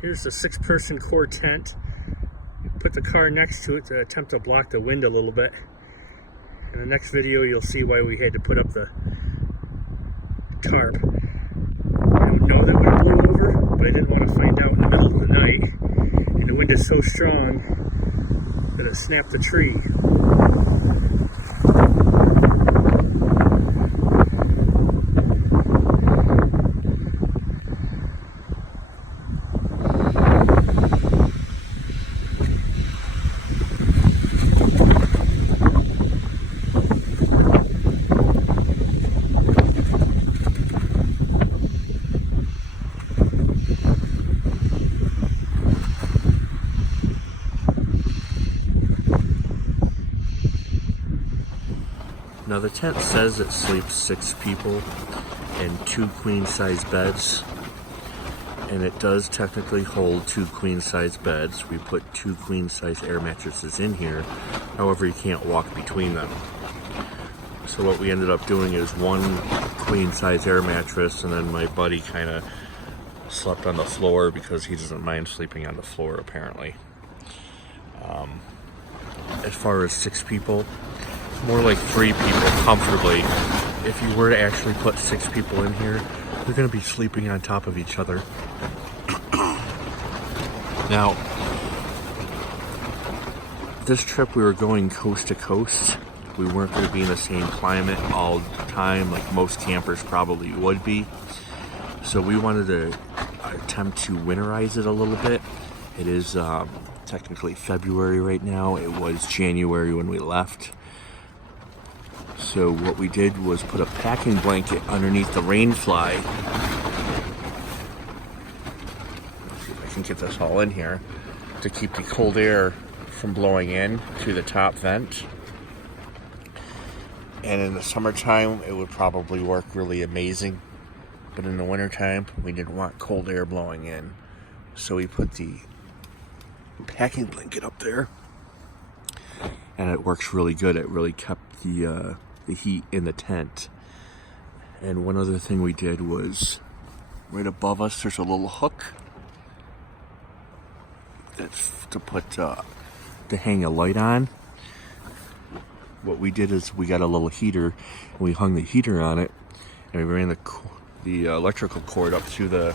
Here's the 6-person core tent. Put the car next to it to attempt to block the wind a little bit. In the next video, you'll see why we had to put up the tarp. I don't know that we blew over, but I didn't want to find out in the middle of the night. And the wind is so strong that it snapped the tree. Now the tent says it sleeps 6 people in 2 queen-size beds, and it does technically hold 2 queen-size beds. We put 2 queen-size air mattresses in here, however you can't walk between them. So what we ended up doing is 1 queen-size air mattress, and then my buddy kind of slept on the floor because he doesn't mind sleeping on the floor apparently. As far as 6 people, more like 3 people comfortably. If you were to actually put 6 people in here, they're going to be sleeping on top of each other. Now, this trip we were going coast to coast. We weren't going to be in the same climate all the time like most campers probably would be. So we wanted to attempt to winterize it a little bit. It is technically February right now. It was January when we left. So what we did was put a packing blanket underneath the rain fly. Let's see if I can get this all in here to keep the cold air from blowing in through the top vent. And in the summertime, it would probably work really amazing. But in the wintertime, we didn't want cold air blowing in. So we put the packing blanket up there. And it works really good. It really kept the heat in the tent. And one other thing we did was right above us there's a little hook that's to put to hang a light on. What we did is we got a little heater and we hung the heater on it, and we ran the electrical cord up through the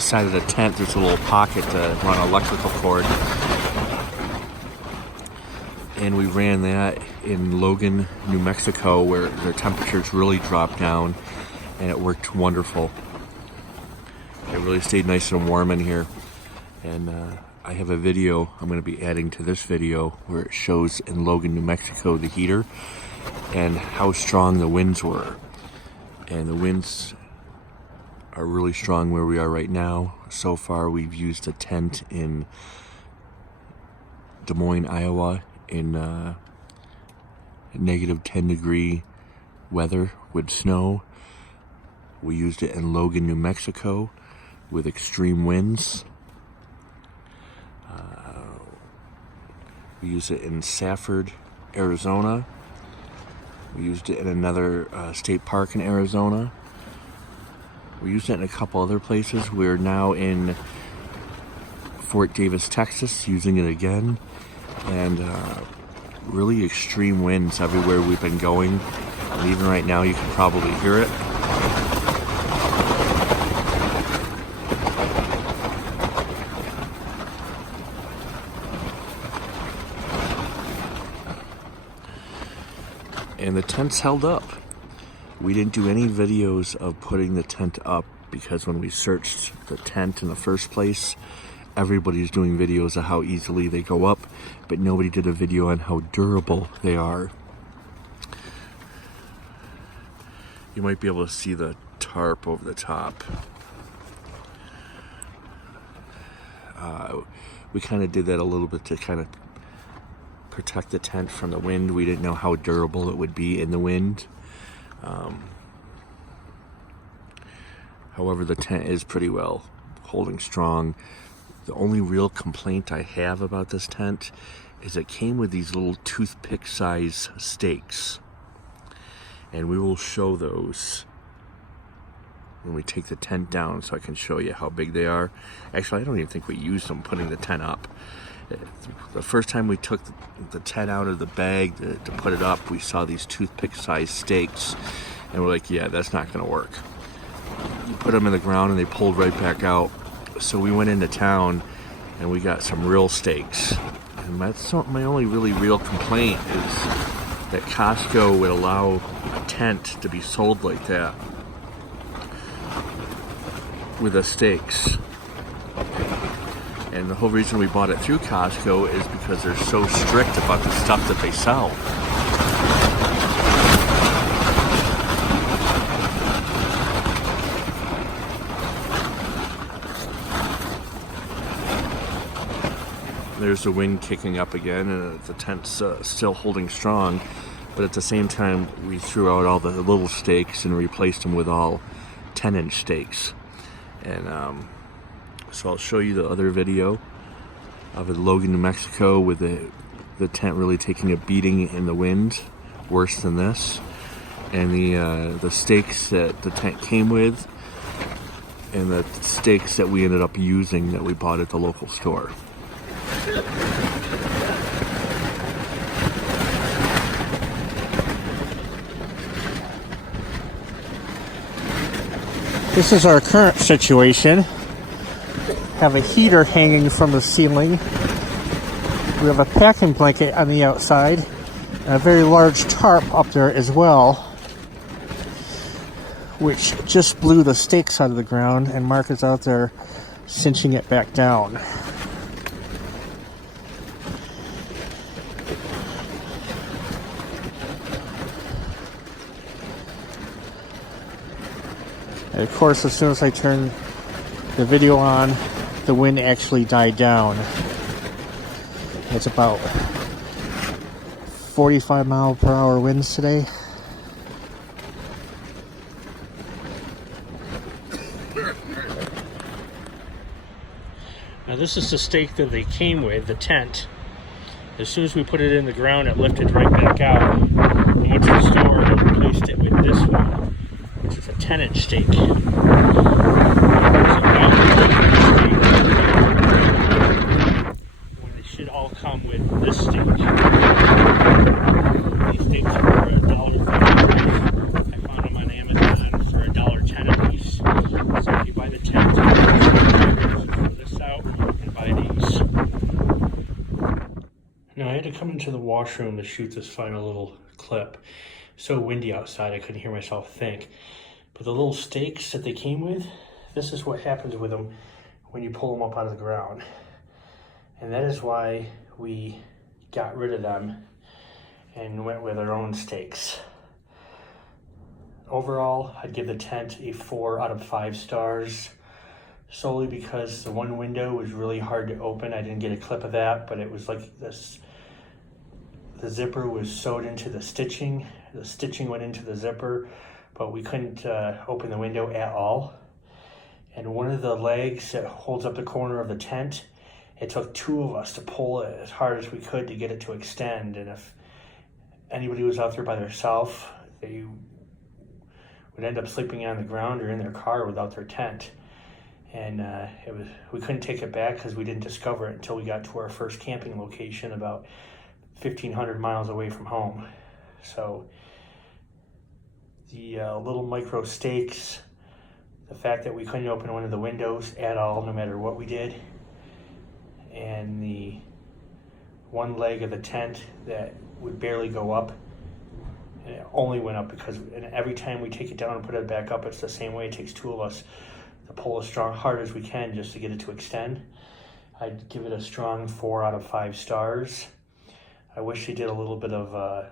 side of the tent. There's a little pocket to run electrical cord. And we ran that in Logan, New Mexico, where the temperatures really dropped down, and it worked wonderful. It really stayed nice and warm in here. And I have a video I'm going to be adding to this video where it shows in Logan, New Mexico, the heater and how strong the winds were. And the winds are really strong where we are right now. So far, we've used a tent in Des Moines, Iowa, in negative 10-degree weather with snow. We used it in Logan, New Mexico with extreme winds. We used it in Safford, Arizona. We used it in another state park in Arizona. We used it in a couple other places. We're now in Fort Davis, Texas, using it again. And really extreme winds everywhere we've been going. And even right now you can probably hear it. And the tent's held up. We didn't do any videos of putting the tent up because when we searched the tent in the first place, everybody's doing videos of how easily they go up, but nobody did a video on how durable they are. You might be able to see the tarp over the top. We kind of did that a little bit to kind of protect the tent from the wind. We didn't know how durable it would be in the wind. However, the tent is pretty well holding strong. The only real complaint I have about this tent is it came with these little toothpick size stakes. And we will show those when we take the tent down so I can show you how big they are. Actually, I don't even think we used them putting the tent up. The first time we took the tent out of the bag to put it up, we saw these toothpick-sized stakes, and we're like, yeah, that's not going to work. You put them in the ground and they pulled right back out. So we went into town and we got some real stakes. And that's my only really real complaint is that COSTCO would allow a tent to be sold like that with the stakes. And the whole reason we bought it through COSTCO is because they're so strict about the stuff that they sell. There's the wind kicking up again, and the tent's still holding strong. But at the same time, we threw out all the little stakes and replaced them with all 10-inch stakes. And so I'll show you the other video of Logan, New Mexico, with the tent really taking a beating in the wind, worse than this. And the stakes that the tent came with, and the stakes that we ended up using that we bought at the local store. This is our current situation. Have a heater hanging from the ceiling. We have a packing blanket on the outside and a very large tarp up there as well, which just blew the stakes out of the ground, and Mark is out there cinching it back down. And of course, as soon as I turn the video on, the wind actually died down. It's about 45-mile-per-hour winds today. Now this is the stake that they came with, the tent. As soon as we put it in the ground, it lifted right back out. We went to the store and replaced it with this one, which is a 10-inch stake. When they should all come with this stake. These stakes are for $1.50. I found them on Amazon for $1.10 a piece. So if you buy the tent, throw this out and buy these. Now I had to come into the washroom to shoot this final little clip. So windy outside, I couldn't hear myself think. But the little stakes that they came with, this is what happens with them when you pull them up out of the ground. And that is why we got rid of them and went with our own stakes. Overall, I'd give the tent a 4 out of 5 stars, solely because the one window was really hard to open. I didn't get a clip of that, but it was like this. The zipper was sewed into the stitching. The stitching went into the zipper, but we couldn't open the window at all. And one of the legs that holds up the corner of the tent, it took 2 of us to pull it as hard as we could to get it to extend. And if anybody was out there by themselves, they would end up sleeping on the ground or in their car without their tent. And we couldn't take it back because we didn't discover it until we got to our first camping location about 1,500 miles away from home. So the little micro stakes, the fact that we couldn't open one of the windows at all, no matter what we did, and the one leg of the tent that would barely go up, and it only went up because every time we take it down and put it back up, it's the same way. It takes 2 of us to pull as hard as we can just to get it to extend. I'd give it a strong 4 out of 5 stars. I wish they did a little bit of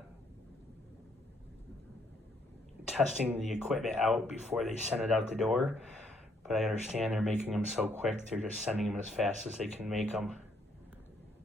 testing the equipment out before they send it out the door, but I understand they're making them so quick, they're just sending them as fast as they can make them.